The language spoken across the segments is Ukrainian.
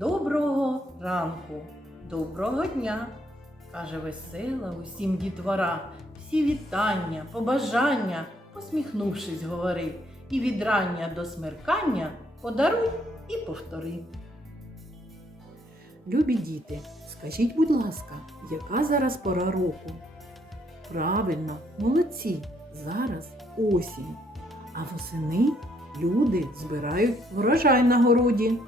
Доброго ранку, доброго дня, каже весела усім дітвора. Всі вітання, побажання, посміхнувшись, говори, і від рання до смеркання подаруй і повтори. Любі діти, скажіть, будь ласка, яка зараз пора року? Правильно, молодці, зараз осінь. А восени люди збирають врожай на городі.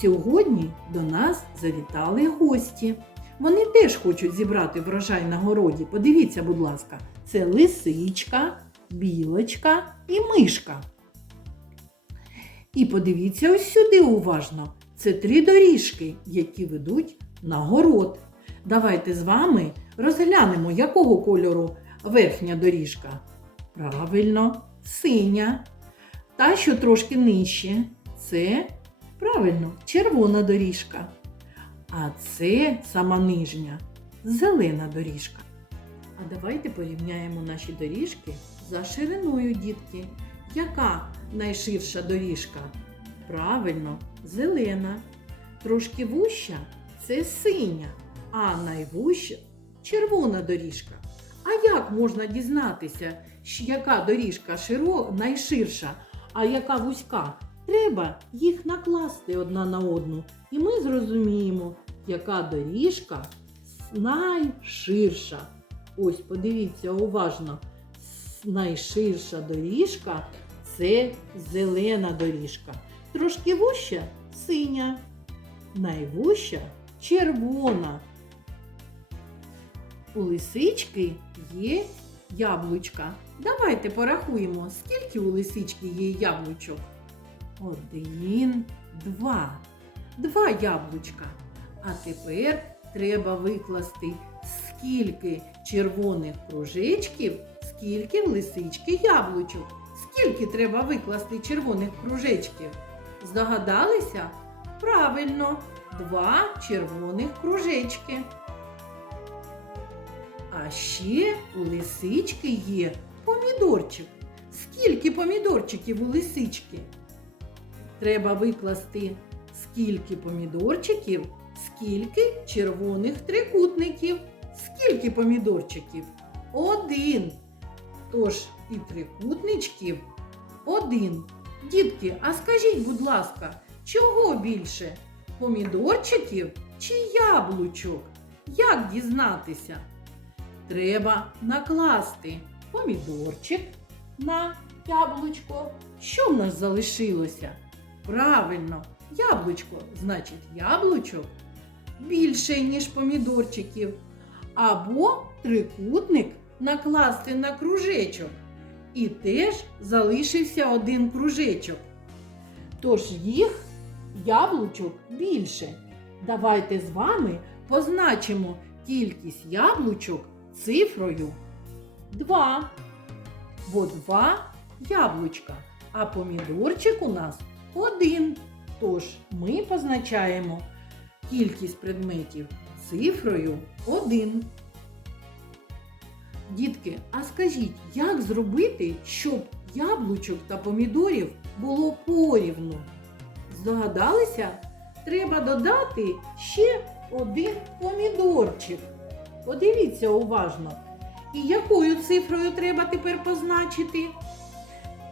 Сьогодні до нас завітали гості. Вони теж хочуть зібрати врожай на городі. Подивіться, будь ласка, це лисичка, білочка і мишка. І подивіться ось сюди уважно. Це три доріжки, які ведуть на город. Давайте з вами розглянемо, якого кольору верхня доріжка. Правильно, синя. Та, що трошки нижче, це правильно, червона доріжка. А це сама нижня, зелена доріжка. А давайте порівняємо наші доріжки за шириною, дітки. Яка найширша доріжка? Правильно, зелена. Трошки вуща це синя, а найвуща червона доріжка. А як можна дізнатися, яка доріжка найширша, а яка вузька? Треба їх накласти одна на одну, і ми зрозуміємо, яка доріжка найширша. Ось подивіться уважно. Найширша доріжка це зелена доріжка. Трошки вуща синя, найвуща червона. У лисички є яблучка. Давайте порахуємо, скільки у лисички є яблучок. Один, два. Два яблучка. А тепер треба викласти, скільки червоних кружечків, скільки в лисички яблучок. Скільки треба викласти червоних кружечків? Здогадалися? Правильно, два червоних кружечки. А ще у лисички є помідорчик. Скільки помідорчиків у лисички? Треба викласти скільки помідорчиків, скільки червоних трикутників. Скільки помідорчиків? Один. Тож і трикутничків один. Дітки, а скажіть, будь ласка, чого більше? Помідорчиків чи яблучок? Як дізнатися? Треба накласти помідорчик на яблучко. Що в нас залишилося? Правильно, яблучко, значить, яблучок більше, ніж помідорчиків. Або трикутник накласти на кружечок. І теж залишився один кружечок. Тож їх яблучок більше. Давайте з вами позначимо кількість яблучок цифрою 2. Бо 2 яблучка, а помідорчик у нас один. Тож ми позначаємо кількість предметів цифрою 1. Дітки, а скажіть, як зробити, щоб яблучок та помідорів було порівну? Здогадалися? Треба додати ще один помідорчик. Подивіться уважно. І якою цифрою треба тепер позначити?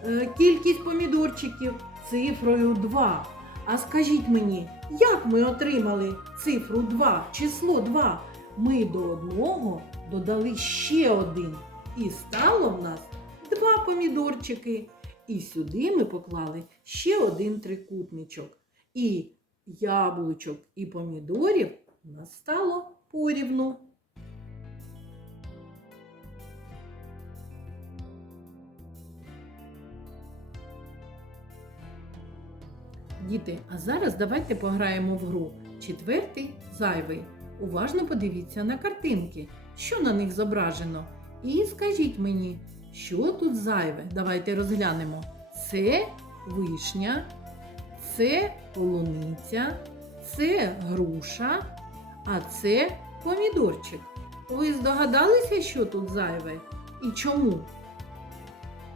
Е, Кількість помідорчиків цифрою 2. А скажіть мені, як ми отримали цифру 2, число 2? Ми до одного додали ще один. І стало в нас два помідорчики. І сюди ми поклали ще один трикутничок. І яблучок і помідорів у нас стало порівну. Діти, а зараз давайте пограємо в гру. Четвертий зайвий. Уважно подивіться на картинки, що на них зображено. І скажіть мені, що тут зайве? Давайте розглянемо. Це вишня, це полуниця, це груша, а це помідорчик. Ви здогадалися, що тут зайве і чому?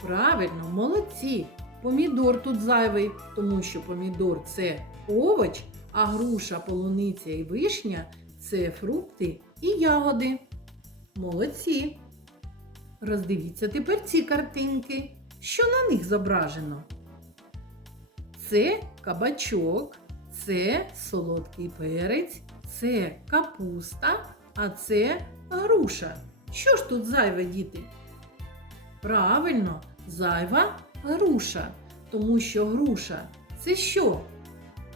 Правильно, молодці! Помідор тут зайвий, тому що помідор це овоч, а груша, полуниця і вишня це фрукти і ягоди. Молодці! Роздивіться тепер ці картинки. Що на них зображено? Це кабачок, це солодкий перець, це капуста, а це груша. Що ж тут зайве, діти? Правильно, зайва груша, тому що груша це що?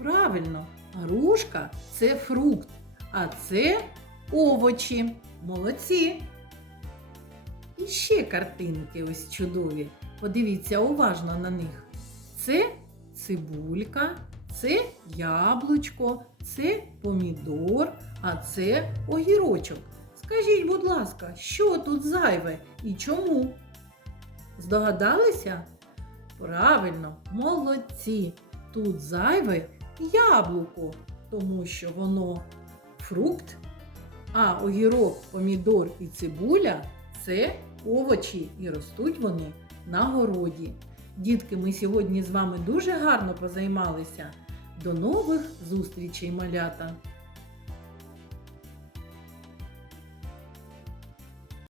Правильно, грушка це фрукт, а це овочі. Молодці. І ще картинки ось чудові. Подивіться уважно на них. Це цибулька, це яблучко, це помідор, а це огірочок. Скажіть, будь ласка, що тут зайве і чому? Здогадалися? Правильно, молодці. Тут зайве яблуко, тому що воно фрукт, а огірок, помідор і цибуля це овочі і ростуть вони на городі. Дітки, ми сьогодні з вами дуже гарно позаймалися. До нових зустрічей, малята!